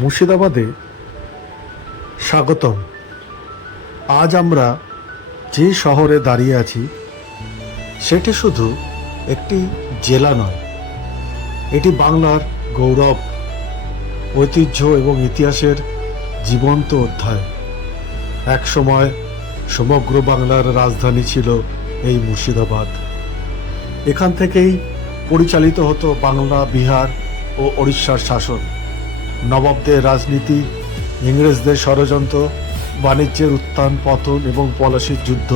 মুর্শিদাবাদে স্বাগতম। আজ আমরা যে শহরে দাঁড়িয়ে আছি সেটি শুধু একটি জেলা নয়, এটি বাংলার গৌরব, ঐতিহ্য এবং ইতিহাসের জীবন্ত অধ্যায়। একসময় সমগ্র বাংলার রাজধানী ছিল এই মুর্শিদাবাদ। এখান থেকেই পরিচালিত হতো বাংলা, বিহার ও ওড়িশার শাসন। নবাবদের রাজনীতি, ইংরেজদের ষড়যন্ত্র, বাণিজ্যের উত্থান পতন এবং পলাশির যুদ্ধ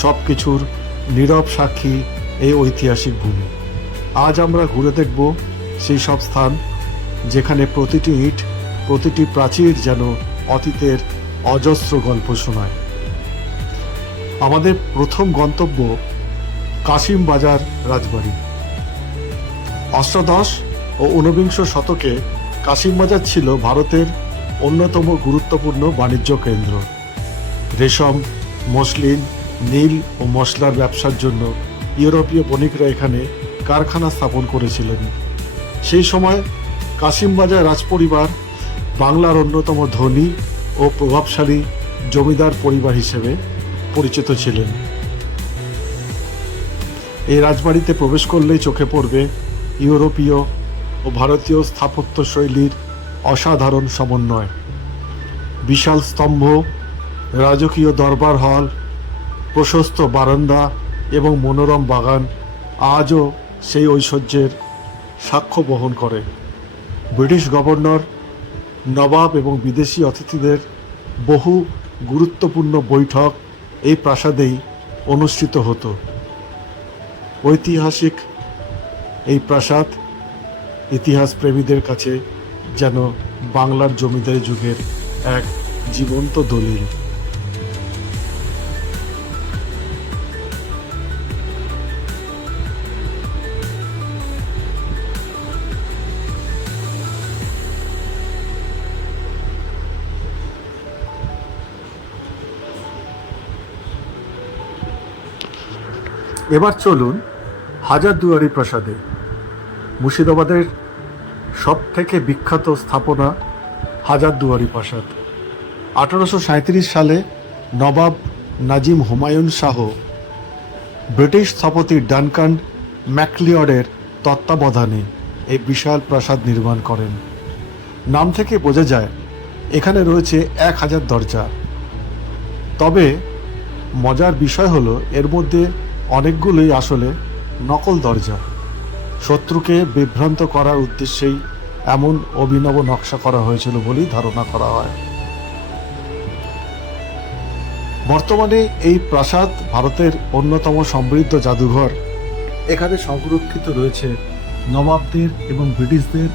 সব কিছুর নীরব সাক্ষী এই ঐতিহাসিক ভূমি। আজ আমরা ঘুরে দেখব সেই সব স্থান যেখানে প্রতিটি ইট, প্রতিটি প্রাচীর যেন অতীতের অজস্র গল্প শোনায়। আমাদের প্রথম গন্তব্য কাশিম বাজার রাজবাড়ি। অষ্টাদশ ও ঊনবিংশ শতকে কাশিম বাজার ছিল ভারতের অন্যতম গুরুত্বপূর্ণ বাণিজ্য কেন্দ্র। রেশম, মসলিন, নীল ও মশলার ব্যবসার জন্য ইউরোপীয় বণিকরা এখানে কারখানা স্থাপন করেছিলেন। সেই সময় কাশিম বাজার রাজপরিবার বাংলার অন্যতম ধনী ও প্রভাবশালী জমিদার পরিবার হিসেবে পরিচিত ছিলেন। এই রাজবাড়িতে প্রবেশ করলেই চোখে পড়বে ইউরোপীয় ও ভারতীয় স্থাপত্য শৈলীর অসাধারণ সমন্বয়। বিশাল স্তম্ভ, রাজকীয় দরবার হল, প্রশস্ত বারান্দা এবং মনোরম বাগান আজও সেই ঐশ্বর্যের সাক্ষ্য বহন করে। ব্রিটিশ গভর্নর, নবাব এবং বিদেশি অতিথিদের বহু গুরুত্বপূর্ণ বৈঠক এই প্রাসাদেই অনুষ্ঠিত হতো। ঐতিহাসিক এই প্রাসাদ ইতিহাস প্রেমীদের কাছে যেন বাংলার জমিদারি যুগের এক জীবন্ত দলিল। এবার চলুন হাজারদুয়ারি প্রাসাদে। মুর্শিদাবাদের সব থেকে বিখ্যাত স্থাপনা হাজারদুয়ারি প্রাসাদ। 1837 সালে নবাব নাজিম হুমায়ুন শাহ ব্রিটিশ স্থপতি ডানকান ম্যাকলিওডের তত্ত্বাবধানে এই বিশাল প্রাসাদ নির্মাণ করেন। নাম থেকে বোঝা যায় এখানে রয়েছে 1000 দরজা। তবে মজার বিষয় হলো এর মধ্যে অনেকগুলোই আসলে নকল দরজা। শত্রুকে বিভ্রান্ত করার উদ্দেশ্যেই এমন অভিনব নকশা করা হয়েছিল বলেই ধারণা করা হয়। বর্তমানে এই প্রাসাদ ভারতের অন্যতম সমৃদ্ধ জাদুঘর। এখানে সংরক্ষিত রয়েছে নবাবদের এবং ব্রিটিশদের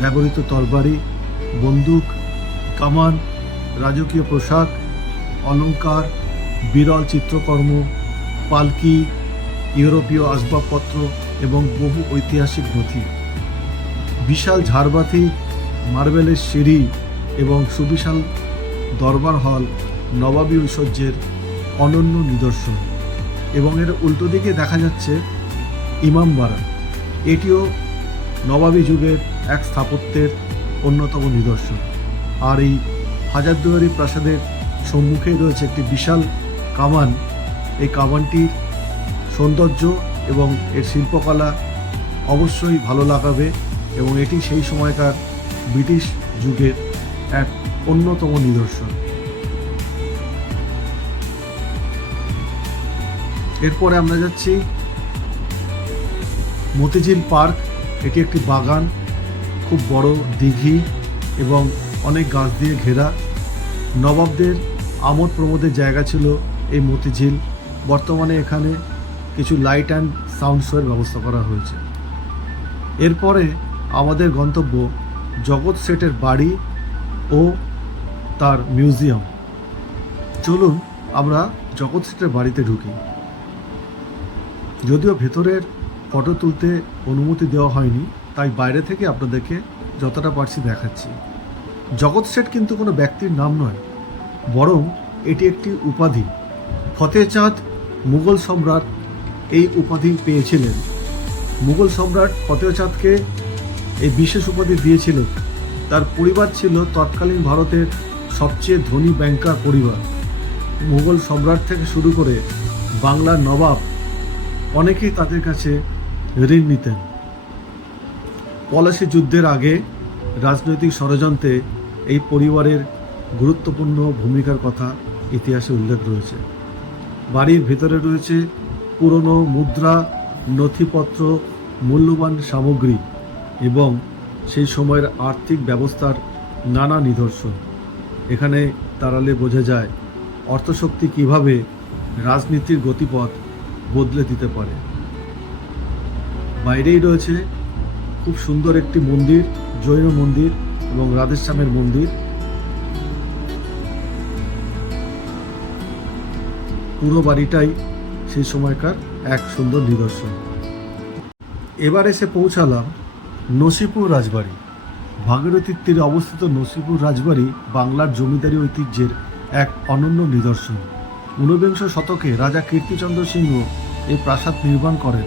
ব্যবহৃত তরবারি, বন্দুক, কামান, রাজকীয় পোশাক, অলংকার, বিরল চিত্রকর্ম, পালকি, ইউরোপীয় আসবাবপত্র এবং বহু ঐতিহাসিক নথি। বিশাল ঝাড়বাতি, মার্বেলের সিঁড়ি এবং সুবিশাল দরবার হল নবাবী ঐশ্বর্যের অনন্য নিদর্শন। এবং এর উল্টো দিকে দেখা যাচ্ছে ইমামবাড়া। এটিও নবাবী যুগের এক স্থাপত্যের অন্যতম নিদর্শন। আর এই হাজারদুয়ারি প্রাসাদের সম্মুখেই রয়েছে একটি বিশাল কামান। এই কামানটির সৌন্দর্য এবং এর শিল্পকলা অবশ্যই ভালো লাগাবে এবং এটি সেই সময়কার ব্রিটিশ যুগের এক অন্যতম নিদর্শন। এরপরে আমরা যাচ্ছি মতিঝিল পার্ক। এটি একটি বাগান, খুব বড় দিঘি এবং অনেক গাছ দিয়ে ঘেরা। নবাবদের আমোদ প্রমোদের জায়গা ছিল এই মতিঝিল। বর্তমানে এখানে কিছু লাইট অ্যান্ড সাউন্ড শোয়ের ব্যবস্থা করা হয়েছে। এরপরে আমাদের গন্তব্য জগৎ শেঠের বাড়ি ও তার মিউজিয়াম। চলুন আমরা জগৎ শেঠের বাড়িতে ঢুকি। যদিও ভেতরের ফটো তুলতে অনুমতি দেওয়া হয়নি, তাই বাইরে থেকে আপনাদেরকে যতটা পারছি দেখাচ্ছি। জগৎ শেঠ কিন্তু কোনো ব্যক্তির নাম নয়, বরং এটি একটি উপাধি। ফতেহ চাঁদ মুঘল সম্রাট এই উপাধি পেয়েছিলেন। মুঘল সম্রাট ফতেহ চাঁদকে এই বিশেষ উপাধি দিয়েছিলেন তার পরিবার ছিল তৎকালীন ভারতের সবচেয়ে ধনী ব্যাংকার পরিবার। মুঘল সম্রাট থেকে শুরু করে বাংলার নবাব অনেকেই তাদের কাছে ঋণ নিতেন। পলাশী যুদ্ধের আগে রাজনৈতিক ষড়যন্ত্রে এই পরিবারের গুরুত্বপূর্ণ ভূমিকার কথা ইতিহাসে উল্লেখ রয়েছে। বাড়ির ভিতরে রয়েছে পুরনো মুদ্রা, নথিপত্র, মূল্যবান সামগ্রী এবং সেই সময়ের আর্থিক ব্যবস্থার নানা নিদর্শন। এখানে তাড়ালে বোঝা যায় অর্থশক্তি কিভাবে রাজনীতির গতিপথ বদলে দিতে পারে। বাইরেই রয়েছে খুব সুন্দর একটি মন্দির, জৈন মন্দির এবং রাধেশ্যামের মন্দির। পুরো বাড়িটাই সেই সময়কার এক সুন্দর নিদর্শন। এবার এসে পৌঁছালাম নসিপুর রাজবাড়ি। ভাগীরথীর তীরে অবস্থিত নসিপুর রাজবাড়ি বাংলার জমিদারি ঐতিহ্যের এক অনন্য নিদর্শন। ঊনবিংশ শতকে রাজা কীর্তিচন্দ্র সিংহ এই প্রাসাদ নির্মাণ করেন।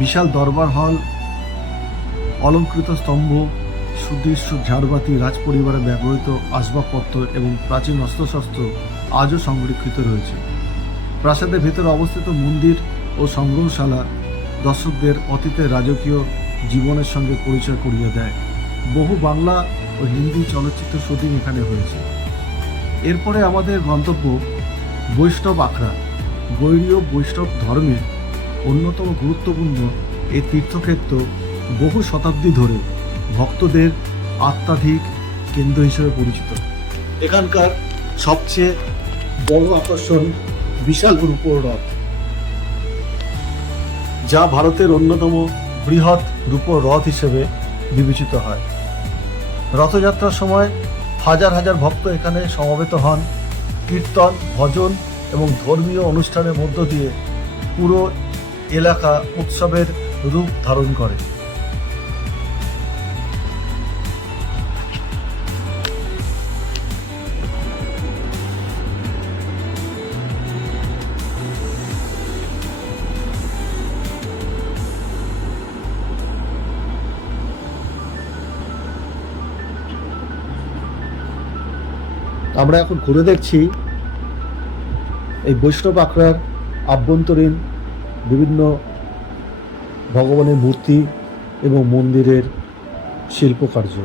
বিশাল দরবার হল, অলঙ্কৃত স্তম্ভ, সুদৃশ্য ঝাড়বাতি, রাজপরিবারে ব্যবহৃত আসবাবপত্র এবং প্রাচীন অস্ত্রশস্ত্র আজও সংরক্ষিত রয়েছে। প্রাসাদের ভেতরে অবস্থিত মন্দির ও সংগ্রহশালা দর্শকদের অতীতের রাজকীয় জীবনের সঙ্গে পরিচয় করিয়ে দেয়। বহু বাংলা ও হিন্দি চলচ্চিত্র শুটিং এখানে হয়েছে। এরপরে আমাদের গন্তব্য বৈষ্ণব আখড়া। গৈড়ীয় বৈষ্ণব ধর্মের অন্যতম গুরুত্বপূর্ণ এই তীর্থক্ষেত্র বহু শতাব্দী ধরে ভক্তদের আধ্যাত্মিক কেন্দ্র হিসেবে পরিচিত। এখানকার সবচেয়ে বড় আকর্ষণ বিশাল রূপোর রথ, যা ভারতের অন্যতম বৃহৎ রূপোর রথ হিসেবে বিবেচিত হয়। রথযাত্রার সময় হাজার হাজার ভক্ত এখানে সমবেত হন। কীর্তন, ভজন এবং ধর্মীয় অনুষ্ঠানের মধ্য দিয়ে পুরো এলাকা উৎসবের রূপ ধারণ করে। আমরা এখন ঘুরে দেখছি এই বৈষ্ণব আখড়ার আভ্যন্তরীণ বিভিন্ন ভগবানের মূর্তি এবং মন্দিরের শিল্পকার্য।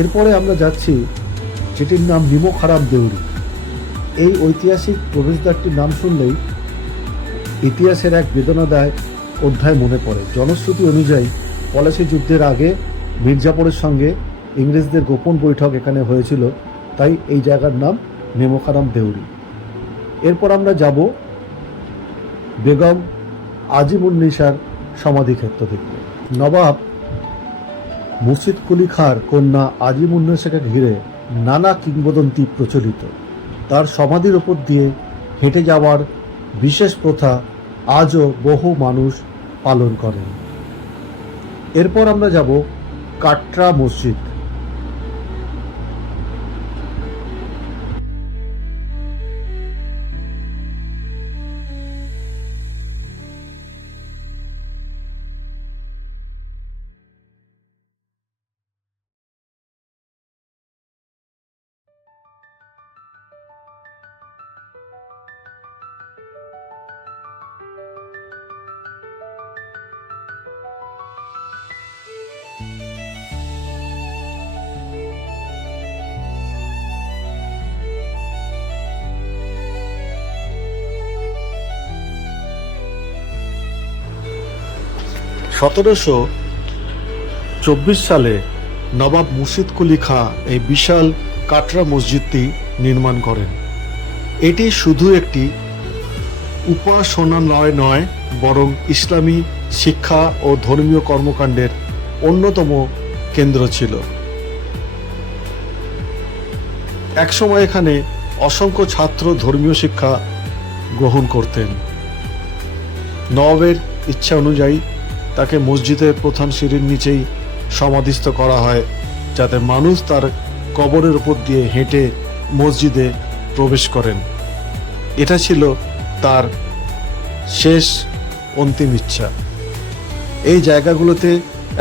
এরপরে আমরা যাচ্ছি যেটির নাম নিমখারাম দেউরি। এই ঐতিহাসিক প্রবেশদ্বারটির নাম শুনলেই ইতিহাসের এক বেদনাদায়ক অধ্যায় মনে পড়ে। জনশ্রুতি অনুযায়ী পলাশী যুদ্ধের আগে মির্জাপুরের সঙ্গে ইংরেজদের গোপন বৈঠক এখানে হয়েছিল, তাই এই জায়গার নাম নিমখারাম দেউরি। এরপর আমরা যাব বেগম আজিমুন্নিসার সমাধিক্ষেত্র দেখতে। নবাব মুর্শিদ কুলি খাঁর কন্যা আজিমুন্নেসাকে ঘিরে নানা কিংবদন্তি প্রচলিত। তার সমাধির ওপর দিয়ে হেঁটে যাওয়ার বিশেষ প্রথা আজও বহু মানুষ পালন করেন। এরপর আমরা যাব কাটরা মসজিদ। (1724 সালে নবাব মুর্শিদ কুলি খাঁ এই বিশাল কাটরা মসজিদটি নির্মাণ করেন। এটি শুধু একটি উপাসনালয় নয়, বরং ইসলামী শিক্ষা ও ধর্মীয় কর্মকাণ্ডের অন্যতম কেন্দ্র ছিল। একসময় এখানে অসংখ্য ছাত্র ধর্মীয় শিক্ষা গ্রহণ করতেন। নবাবের ইচ্ছা অনুযায়ী তাকে মসজিদের প্রধান সিঁড়ির নিচেই সমাধিস্থ করা হয়, যাতে মানুষ তার কবরের উপর দিয়ে হেঁটে মসজিদে প্রবেশ করেন। এটা ছিল তার শেষ অন্তিম ইচ্ছা। এই জায়গাগুলোতে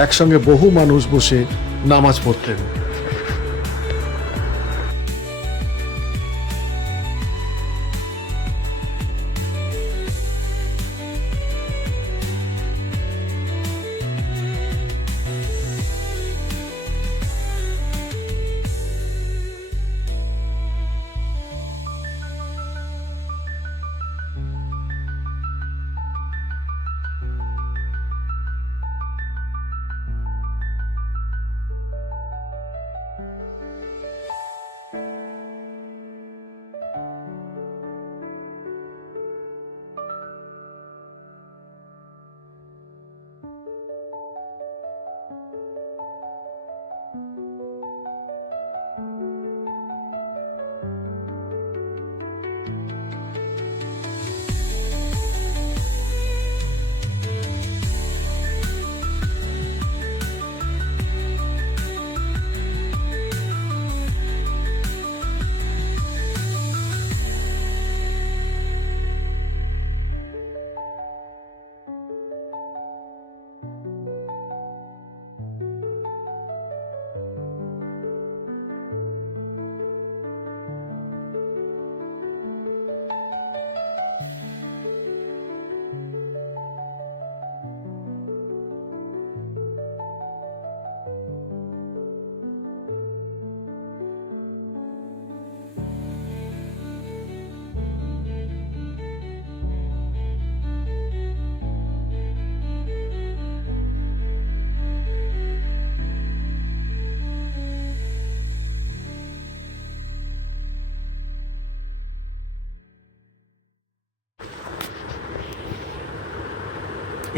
একসঙ্গে বহু মানুষ বসে নামাজ পড়তেন।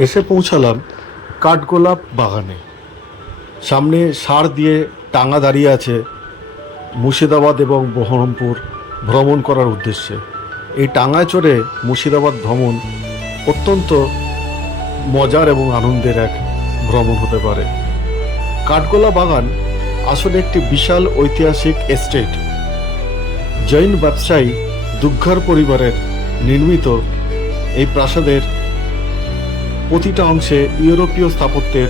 এসে পৌঁছালাম কাঠগোলাপ বাগানে। সামনে সার দিয়ে টাঙা দাঁড়িয়ে আছে মুর্শিদাবাদ এবং বহরমপুর ভ্রমণ করার উদ্দেশ্যে। এই টাঙায় চড়ে মুর্শিদাবাদ ভ্রমণ অত্যন্ত মজার এবং আনন্দের এক ভ্রমণ হতে পারে। কাঠগোলা বাগান আসলে একটি বিশাল ঐতিহাসিক এস্টেট। জৈন ব্যবসায়ী দুগ্গার পরিবারের নির্মিত এই প্রাসাদের প্রতিটা অংশে ইউরোপীয় স্থাপত্যের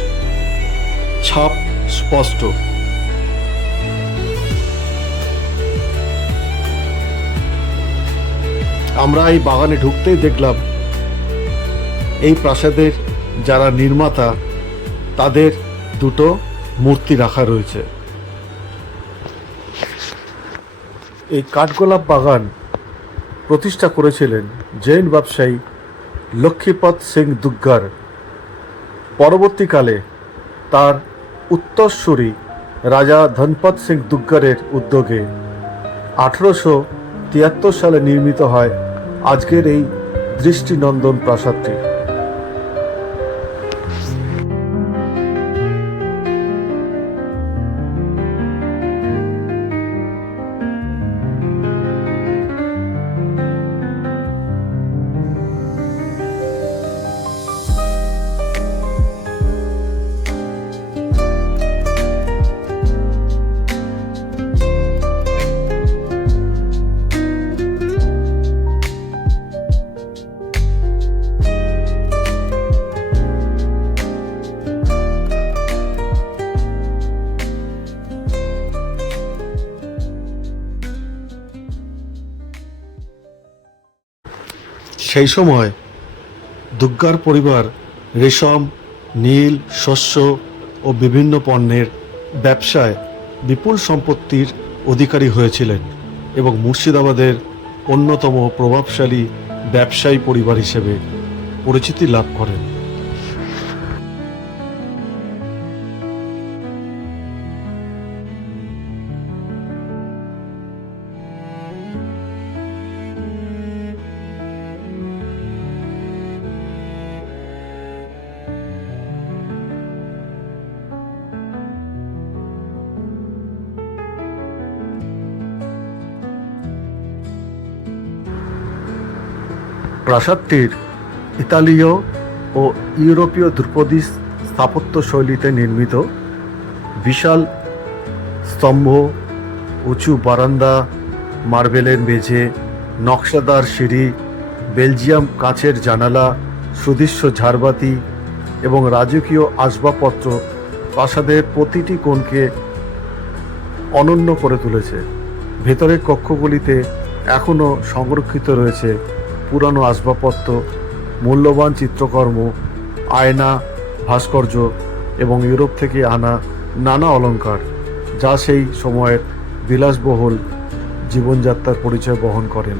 ছাপ স্পষ্ট। আমরা এই বাগানে ঢুকতেই দেখলাম এই প্রাসাদের যারা নির্মাতা তাদের দুটো মূর্তি রাখা রয়েছে। এই কাঠগোলাপ বাগান প্রতিষ্ঠা করেছিলেন জৈন ব্যবসায়ী লক্ষ্মীপদ সিং দুগ্গার। পরবর্তীকালে তার উত্তরসূরি রাজা ধনপদ সিং দুগ্গারের উদ্যোগে 1873 সালে নির্মিত হয় আজকের এই দৃষ্টিনন্দন প্রাসাদটি। সেই সময় দুগ্গার পরিবার রেশম, নীল, শস্য ও বিভিন্ন পণ্যের ব্যবসায় বিপুল সম্পত্তির অধিকারী হয়েছিলেন এবং মুর্শিদাবাদের অন্যতম প্রভাবশালী ব্যবসায়ী পরিবার হিসেবে পরিচিতি লাভ করেন। প্রাসাদটির ইতালীয় ও ইউরোপীয় ধ্রুপদী স্থাপত্য শৈলীতে নির্মিত বিশাল স্তম্ভ, উঁচু বারান্দা, মার্বেলের মেঝে, নকশাদার সিঁড়ি, বেলজিয়াম কাচের জানালা, সুদৃশ্য ঝাড়বাতি এবং রাজকীয় আসবাবপত্র প্রাসাদের প্রতিটি কোণকে অনন্য করে তুলেছে। ভেতরের কক্ষগুলিতে এখনও সংরক্ষিত রয়েছে পুরানো আসবাবপত্র, মূল্যবান চিত্রকর্ম, আয়না, ভাস্কর্য এবং ইউরোপ থেকে আনা নানা অলংকার, যা সেই সময়ের বিলাসবহুল জীবনযাত্রার পরিচয় বহন করেন।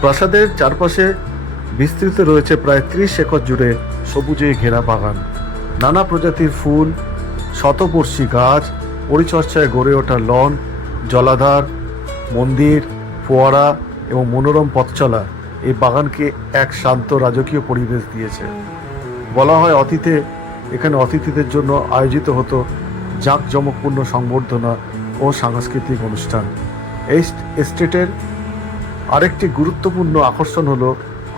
প্রাসাদের চারপাশে বিস্তৃত রয়েছে প্রায় 30 একর জুড়ে সবুজে ঘেরা বাগান। নানা প্রজাতির ফুল, শতবর্ষী গাছ, পরিচর্যায় গড়ে ওঠা লন, জলাধার, মন্দির, ফোয়ারা এবং মনোরম পথচলা এই বাগানকে এক শান্ত রাজকীয় পরিবেশ দিয়েছে। বলা হয় অতীতে এখানে অতিথিদের জন্য আয়োজিত হতো জাঁকজমকপূর্ণ সংবর্ধনা ও সাংস্কৃতিক অনুষ্ঠান। এই এস্টেটের আরেকটি গুরুত্বপূর্ণ আকর্ষণ হলো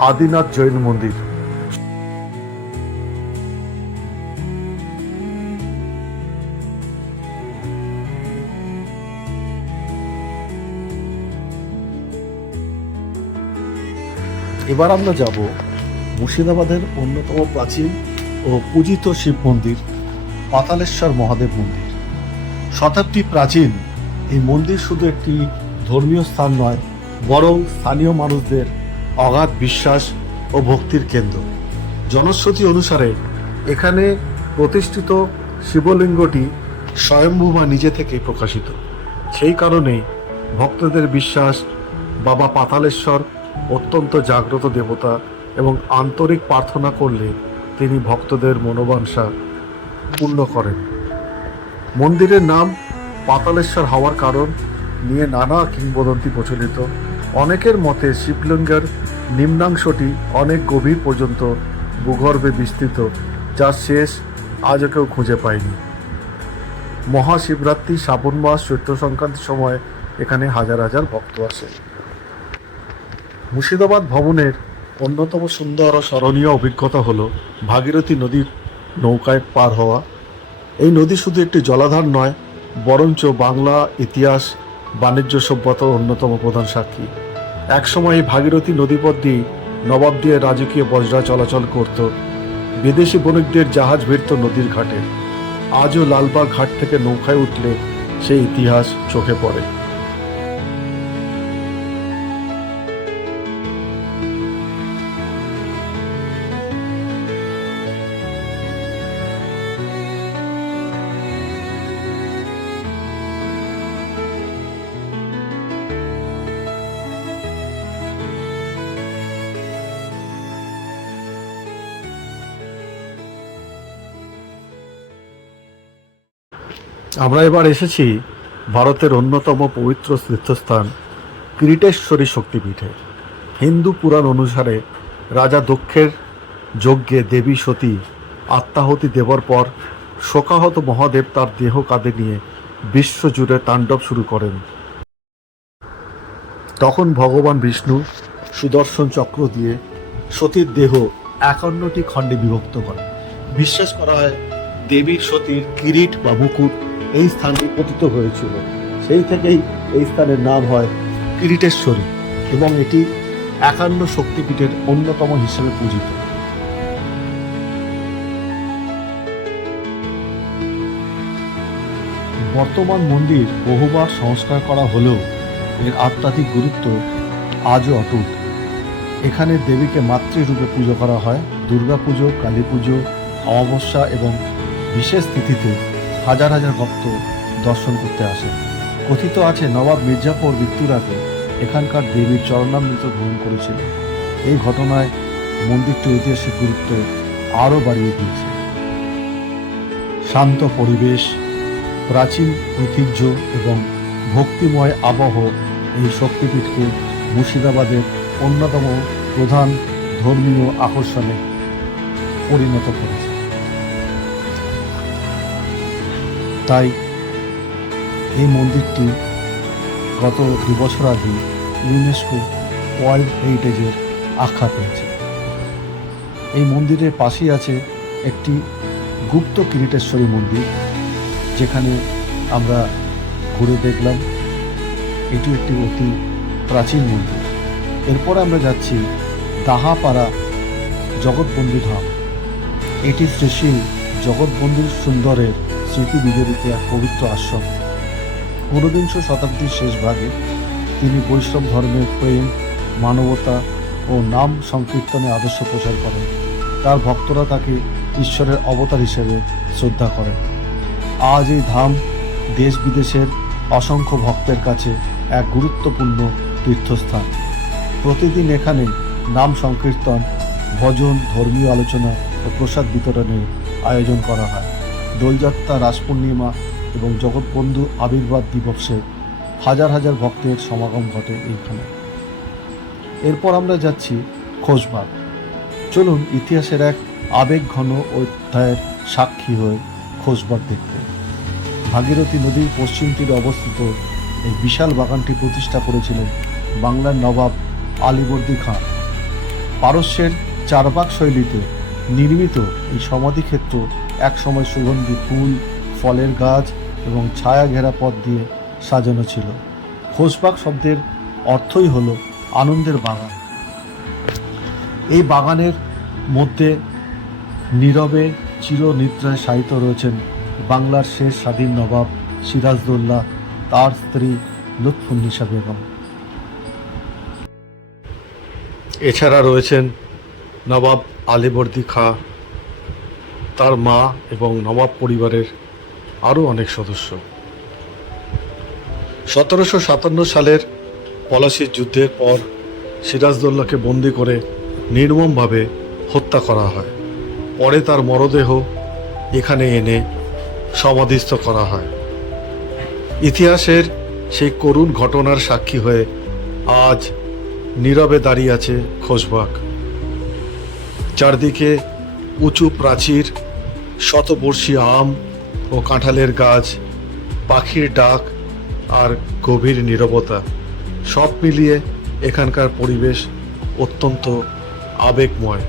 আদিনাথ জৈন মন্দির। এবার আমরা যাব মুর্শিদাবাদের অন্যতম প্রাচীন ও পূজিত শিব মন্দির পাতালেশ্বর মহাদেব মন্দির। শতাব্দী প্রাচীন এই মন্দির শুধু একটি ধর্মীয় স্থান নয়, বরং স্থানীয় মানুষদের অগাধ বিশ্বাস ও ভক্তির কেন্দ্র। জনশ্রুতি অনুসারে এখানে প্রতিষ্ঠিত শিবলিঙ্গটি স্বয়ম্ভূমা নিজে থেকেই প্রকাশিত। সেই কারণেই ভক্তদের বিশ্বাস বাবা পাতালেশ্বর অত্যন্ত জাগ্রত দেবতা এবং আন্তরিক প্রার্থনা করলে তিনি ভক্তদের মনোবাঞ্ছা পূর্ণ করেন। মন্দিরের নাম পাতালেশ্বর হওয়ার কারণ নিয়ে নানা কিংবদন্তি প্রচলিত। অনেকের মতে শিবলিঙ্গের নিম্নাংশটি অনেক গভীর পর্যন্ত ভূগর্ভে বিস্তৃত, যার শেষ আজও কেউ খুঁজে পায়নি। মহাশিবরাত্রি, শ্রাবণ মাস, চৈত্র সংক্রান্তির সময় এখানে হাজার হাজার ভক্ত আসে। মুর্শিদাবাদ ভ্রমণের অন্যতম সুন্দর ও স্মরণীয় অভিজ্ঞতা হলো ভাগীরথী নদীর নৌকায় পার হওয়া। এই নদী শুধু একটি জলাধার নয়, বরঞ্চ বাংলা ইতিহাস, বাণিজ্য সভ্যতার অন্যতম প্রধান সাক্ষী। একসময় এই ভাগীরথী নদীপথ দিয়ে নবাবদিয়ার রাজকীয় বজরা চলাচল করত। বিদেশি বণিকদের জাহাজ ভিড়ত নদীর ঘাটে। আজও লালবাগ ঘাট থেকে নৌকায় উঠলে সেই ইতিহাস চোখে পড়ে। আমরা এবার এসেছি ভারতের অন্যতম পবিত্র তীর্থস্থান কিরিটেশ্বরী শক্তিপীঠে। হিন্দু পুরাণ অনুসারে রাজা দক্ষের যজ্ঞে দেবী সতী আত্মাহুতি দেবার পর শোকাহত মহাদেব তার দেহ কাঁধে নিয়ে বিশ্বজুড়ে তাণ্ডব শুরু করেন। তখন ভগবান বিষ্ণু সুদর্শন চক্র দিয়ে সতীর দেহ 51টি খণ্ডে বিভক্ত করেন। বিশ্বাস করা হয় দেবীর সতীর কিরিট বা মুকুট এই স্থানে পতিত হয়েছিল। সেই থেকেই এই স্থানের নাম হয় কিরিটেশ্বরী এবং এটি 51 শক্তিপীঠের অন্যতম হিসেবে পূজিত। বর্তমান মন্দির বহুবার সংস্কার করা হলেও এর আধ্যাত্মিক গুরুত্ব আজও অটুট। এখানে দেবীকে মাতৃরূপে পুজো করা হয়। দুর্গা পুজো, কালী পুজো, অমাবস্যা এবং বিশেষ তিথিতে হাজার হাজার ভক্ত দর্শন করতে আসেন। কথিত আছে নবাব মির্জাফর মৃত্যুর আগে এখানকার দেবীর চরণামৃত গ্রহণ করেছিল। এই ঘটনায় মন্দিরটির ঐতিহাসিক গুরুত্ব আরও বাড়িয়ে দিয়েছে। শান্ত পরিবেশ, প্রাচীন ঐতিহ্য এবং ভক্তিময় আবহ এই শক্তিপীঠকে মুর্শিদাবাদের অন্যতম প্রধান ধর্মীয় আকর্ষণে পরিণত করেছে। তাই এই মন্দিরটি গত 2 বছর আগে ইউনেস্কো ওয়ার্ল্ড হেরিটেজের আখ্যা পেয়েছে। এই মন্দিরের পাশেই আছে একটি গুপ্ত কিরিটেশ্বরী মন্দির, যেখানে আমরা ঘুরে দেখলাম এটি একটি অতি প্রাচীন মন্দির। এরপর আমরা যাচ্ছি দাহাপাড়া জগৎবন্ধু ধাম। এটি শ্রী শ্রী জগৎবন্ধু সুন্দরের স্মৃতি বিজড়িত এক পবিত্র আশ্রম। ঊনবিংশ শতাব্দীর শেষ ভাগে তিনি বৈষ্ণব ধর্মের প্রেম, মানবতা ও নাম সংকীর্তনে আদর্শ প্রচার করেন। তার ভক্তরা তাকে ঈশ্বরের অবতার হিসেবে শ্রদ্ধা করেন। আজ এই ধাম দেশ বিদেশের অসংখ্য ভক্তের কাছে এক গুরুত্বপূর্ণ তীর্থস্থান। প্রতিদিন এখানে নাম সংকীর্তন, ভজন, ধর্মীয় আলোচনা ও প্রসাদ বিতরণের আয়োজন করা হয়। দোলযাত্রা, রাস পূর্ণিমা এবং জগৎবন্ধু আবির্ভাব দিবসে হাজার হাজার ভক্তের সমাগম ঘটে এইখানে। এরপর আমরা যাচ্ছি খোশবাগ। চলুন ইতিহাসের এক আবেগঘন অধ্যায়ের সাক্ষী হয়ে খোশবাগ দেখতে। ভাগীরথী নদীর পশ্চিম তীরে অবস্থিত এই বিশাল বাগানটি প্রতিষ্ঠা করেছিলেন বাংলার নবাব আলীবর্দী খাঁ। পারস্যের চারবাগ শৈলীতে নির্মিত এই সমাধিক্ষেত্র একসময় সুগন্ধি ফুল, ফলের গাছ এবং ছায়া ঘেরা পথ দিয়ে সাজানো ছিল। খোশবাগ শব্দের অর্থই হলো আনন্দের বাগান। এই বাগানের মধ্যে নীরবে চিরনিদ্রায় শায়িত রয়েছেন বাংলার শেষ স্বাধীন নবাব সিরাজদৌল্লা, তার স্ত্রী লুৎফুন্নিসা বেগম। এছাড়া রয়েছেন নবাব আলীবর্দী খাঁ, তার মা এবং নবাব পরিবারের আরও অনেক সদস্য। 1757 সালের পলাশির যুদ্ধের পর সিরাজদৌল্লাকে বন্দি করে নির্মমভাবে হত্যা করা হয়। পরে তার মরদেহ এখানে এনে সমাধিস্থ করা হয়। ইতিহাসের সেই করুণ ঘটনার সাক্ষী হয়ে আজ নীরবে দাঁড়িয়ে আছে খোশবাগ। চারদিকে উঁচু প্রাচীর, শতবর্ষী আম ও কাঁঠালের গাছ, পাখির ডাক আর গভীর নীরবতা, সব মিলিয়ে এখানকার পরিবেশ অত্যন্ত আবেগময়।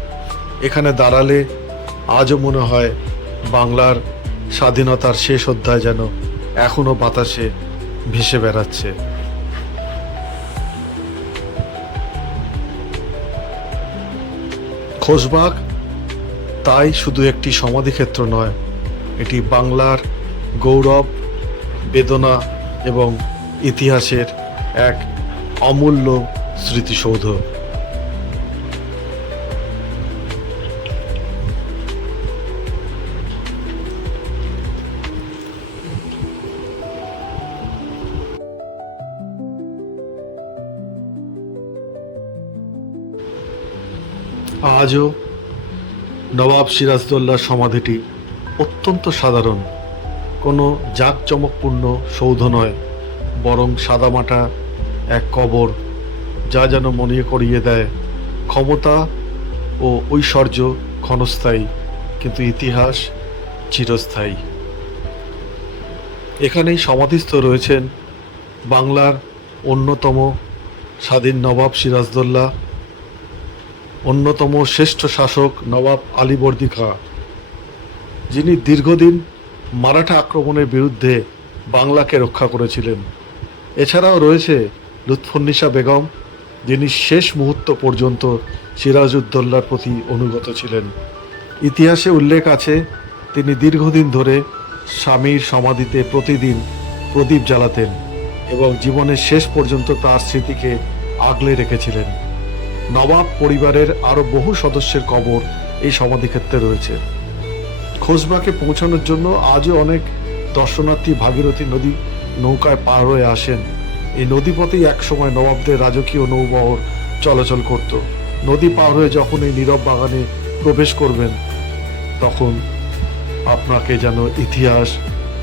এখানে দাঁড়ালে আজও মনে হয় বাংলার স্বাধীনতার শেষ অধ্যায় যেন এখনো বাতাসে ভেসে বেড়াচ্ছে। খোশবাগ তাই শুধু একটি সমাধিক্ষেত্র নয়, এটি বাংলার গৌরব, বেদনা এবং ইতিহাসের এক অমূল্য স্মৃতিসৌধ। আজও নবাব সিরাজদৌল্লার সমাধিটি অত্যন্ত সাধারণ, কোনো জাঁকজমকপূর্ণ সৌধ নয়, বরং সাদামাটা এক কবর, যা যেন মনে করিয়ে দেয় ক্ষমতা ও ঐশ্বর্য ক্ষণস্থায়ী, কিন্তু ইতিহাস চিরস্থায়ী। এখানেই সমাধিস্থ রয়েছেন বাংলার অন্যতম স্বাধীন নবাব সিরাজদৌল্লা, অন্যতম শ্রেষ্ঠ শাসক নবাব আলীবর্দী খাঁ, যিনি দীর্ঘদিন মারাঠা আক্রমণের বিরুদ্ধে বাংলাকে রক্ষা করেছিলেন। এছাড়াও রয়েছে লুৎফুন্নিসা বেগম, যিনি শেষ মুহূর্ত পর্যন্ত সিরাজউদ্দৌলার প্রতি অনুগত ছিলেন। ইতিহাসে উল্লেখ আছে তিনি দীর্ঘদিন ধরে স্বামীর সমাধিতে প্রতিদিন প্রদীপ জ্বালাতেন এবং জীবনের শেষ পর্যন্ত তার স্মৃতিকে আগলে রেখেছিলেন। নবাব পরিবারের আরও বহু সদস্যের কবর এই সমাধিক্ষেত্রে রয়েছে। খোশবাগে পৌঁছানোর জন্য আজও অনেক দর্শনার্থী ভাগীরথী নদী নৌকায় পার হয়ে আসেন। এই নদীপথেই একসময় নবাবদের রাজকীয় নৌবহর চলাচল করত। নদী পার হয়ে যখন এই নীরব বাগানে প্রবেশ করবেন, তখন আপনাকে যেন ইতিহাস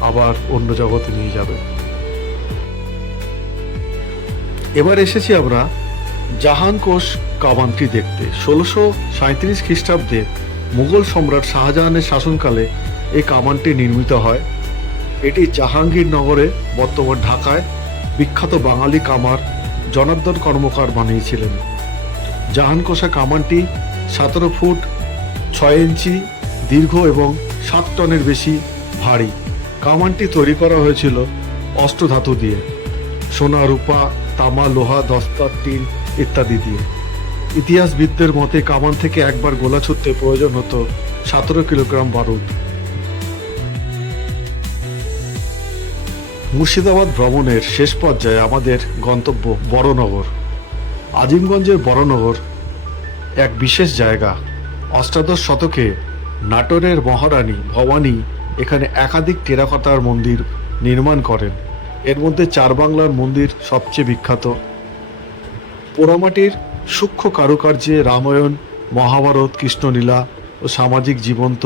আবার অন্য জগতে নিয়ে যাবে। এবার এসেছি আমরা জাহানকোষ কামানটি দেখতে। 1637 খ্রিস্টাব্দে মুঘল সম্রাট শাহজাহানের শাসনকালে এই কামানটি নির্মিত হয়। এটি জাহাঙ্গীরনগরে, বর্তমান ঢাকায়, বিখ্যাত বাঙালি কামার জনার্দন কর্মকার বানিয়েছিলেন। জাহানকোষা কামানটি 17 ফুট 6 ইঞ্চি দীর্ঘ এবং 7 টনের বেশি ভারী। কামানটি তৈরি করা হয়েছিল অষ্টধাতু দিয়ে, সোনা, রূপা, তামা, লোহা, দস্তা, টিন ইত্যাদি দিয়ে। ইতিহাসবিদদের মতে কামান থেকে একবার গোলা ছুটতে প্রয়োজন হতো 17 কিলোগ্রাম বারুদ। মুর্শিদাবাদ ভ্রমণের শেষ পর্যায়ে আমাদের গন্তব্য বড়নগর। আজিমগঞ্জের বড়নগর এক বিশেষ জায়গা। অষ্টাদশ শতকে নাটোরের মহারানী ভবানী এখানে একাধিক টেরাকোটার মন্দির নির্মাণ করেন। এর মধ্যে চারবাংলার মন্দির সবচেয়ে বিখ্যাত। পোড়ামাটির সূক্ষ্ম কারুকার্যে রামায়ণ, মহাভারত, কৃষ্ণলীলা ও সামাজিক জীবন্ত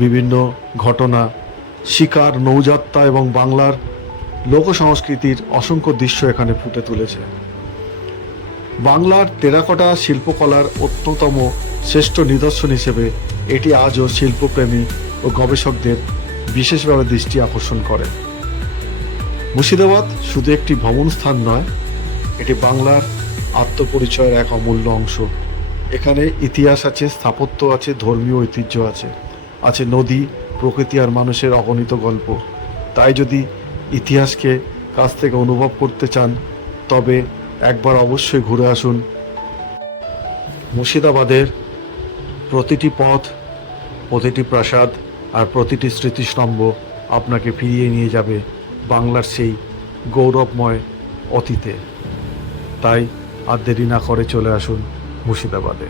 বিভিন্ন ঘটনা, শিকার, নৌযাত্রা এবং বাংলার লোক সংস্কৃতির অসংখ্য দৃশ্য এখানে ফুটে তুলেছে। বাংলার টেরাকোটা শিল্পকলার অন্যতম শ্রেষ্ঠ নিদর্শন হিসেবে এটি আজও শিল্পপ্রেমী ও গবেষকদের বিশেষভাবে দৃষ্টি আকর্ষণ করে। মুর্শিদাবাদ শুধু একটি ভ্রমণ স্থান নয়, এটি বাংলার আত্মপরিচয়ের এক অমূল্য অংশ। এখানে ইতিহাস আছে, স্থাপত্য আছে, ধর্মীয় ঐতিহ্য আছে, আছে নদী, প্রকৃতি আর মানুষের অগণিত গল্প। তাই যদি ইতিহাসকে কাছ থেকে অনুভব করতে চান তবে একবার অবশ্যই ঘুরে আসুন। মুর্শিদাবাদের প্রতিটি পথ, প্রতিটি প্রাসাদ আর প্রতিটি স্মৃতিস্তম্ভ আপনাকে ফিরিয়ে নিয়ে যাবে বাংলার সেই গৌরবময় অতীতে। তাই আর দেরি না করে চলে আসুন মুর্শিদাবাদে।